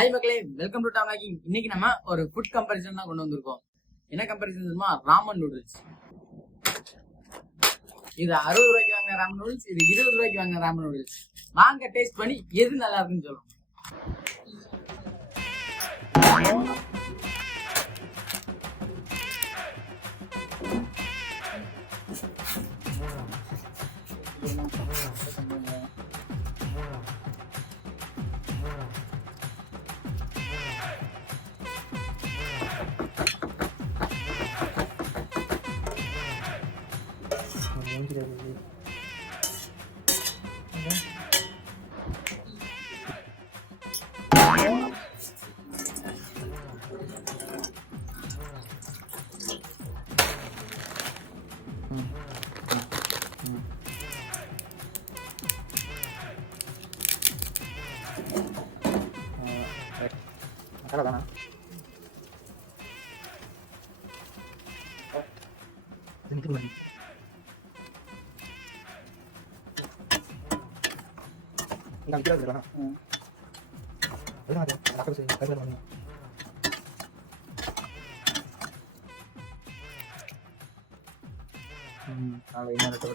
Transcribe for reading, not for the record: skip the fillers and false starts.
Hi மக்களே, welcome to Tom making. இன்னைக்கு நம்ம ஒரு ஃபுட் கம்பேரிசன் தான் கொண்டு வந்திருக்கோம். என்ன கம்பேரிசன் தெரியுமா? ராமன் நூடுல்ஸ். இது 60 ரூபாய்க்கு வாங்க ராமன் நூடுல்ஸ், இது 20 ரூபாய்க்கு வாங்க ராமன் நூடுல்ஸ். வாங்க டேஸ்ட் பண்ணி எது நல்லா இருக்குன்னு சொல்லுவோம். Kalau mana? Ini tuh lagi. Enggak kira berapa? Udah ada. Aku sih, saya belum. Kalau ini ada tuh.